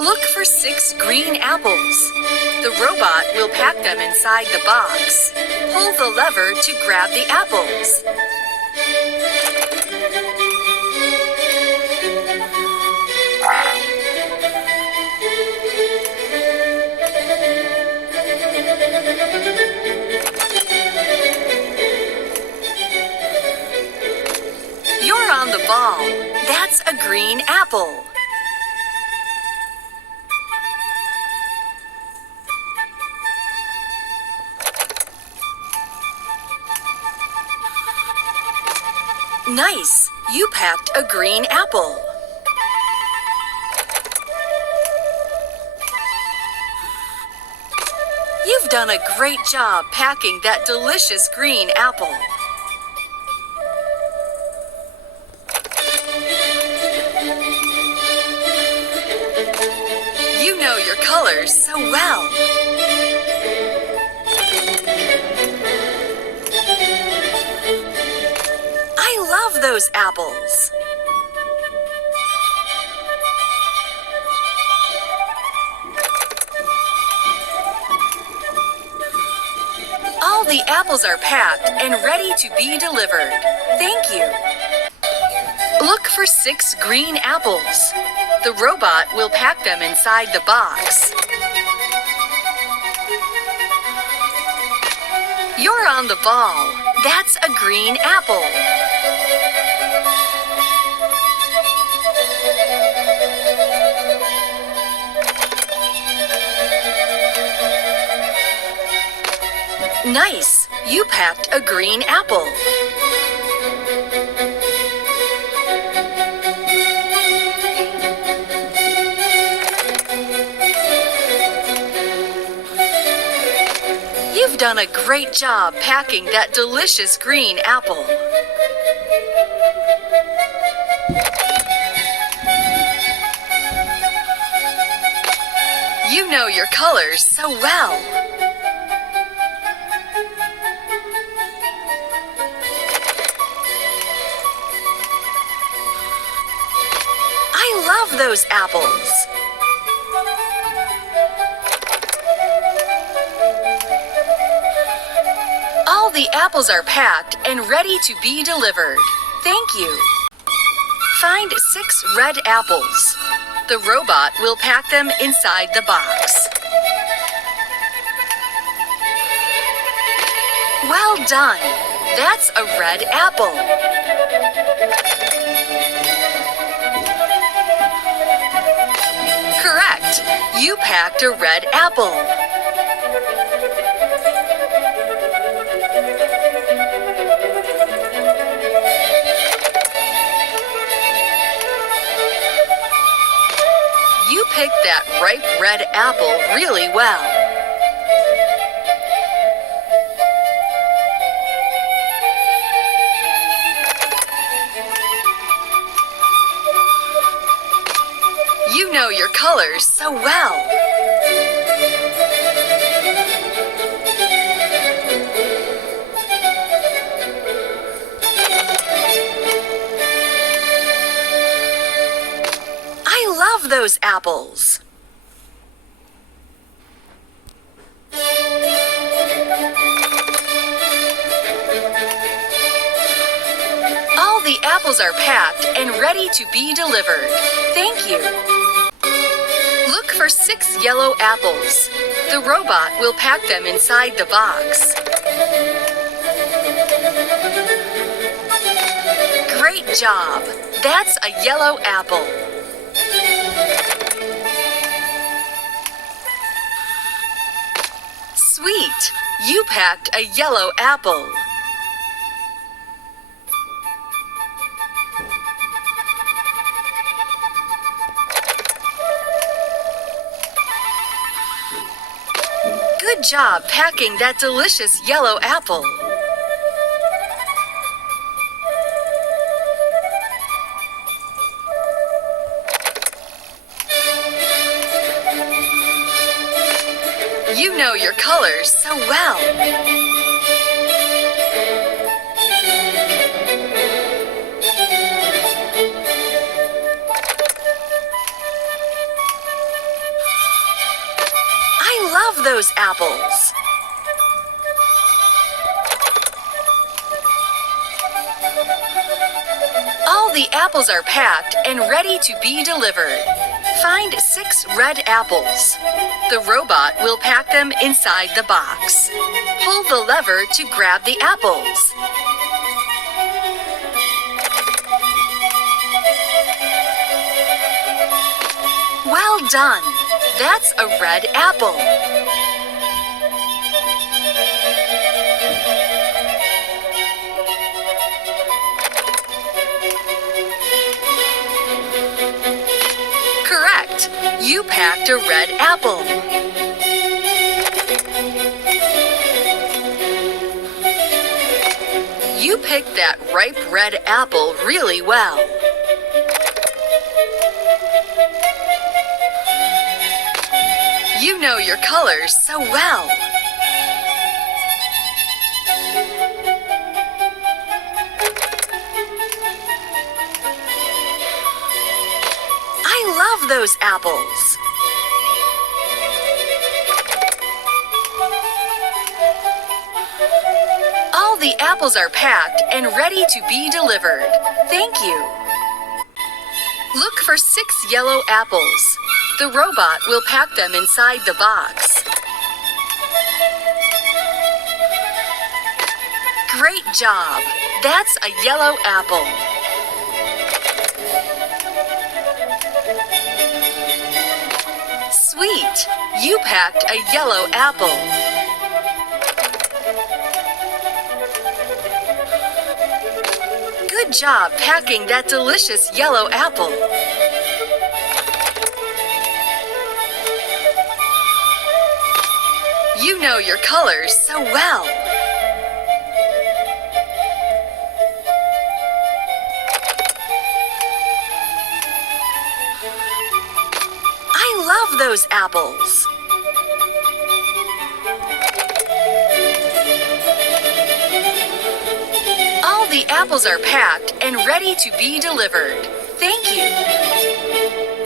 Look for 6 green apples. The robot will pack them inside the box. Pull the lever to grab the apples. You're on the ball. That's a green apple. Nice! You packed a green apple. You've done a great job packing that delicious green apple. You know your colors so well. I love those apples. All the apples are packed and ready to be delivered. Thank you. Look for 6 green apples. The robot will pack them inside the box. You're on the ball. That's a green apple. Nice! You packed a green apple. You've done a great job packing that delicious green apple. You know your colors so well. I love those apples. All the apples are packed and ready to be delivered. Thank you. Find 6 red apples. The robot will pack them inside the box. Well done. That's a red apple. Correct. You packed a red apple. You picked that ripe red apple really well. You know your colors so well. I love those apples. All the apples are packed and ready to be delivered. Thank you. Look for 6 yellow apples. The robot will pack them inside the box. Great job! That's a yellow apple. Sweet! You packed a yellow apple. Good job packing that delicious yellow apple. You know your colors so well. those apples. All the apples are packed and ready to be delivered. Find 6 red apples. The robot will pack them inside the box. Pull the lever to grab the apples. Well done! That's a red apple. Correct! You packed a red apple. You picked that ripe red apple really well. You know your colors so well. I love those apples. All the apples are packed and ready to be delivered. Thank you. Look for 6 yellow apples. The robot will pack them inside the box. Great job! That's a yellow apple. Sweet! You packed a yellow apple. Good job packing that delicious yellow apple. You know your colors so well. I love those apples. All the apples are packed and ready to be delivered. Thank you.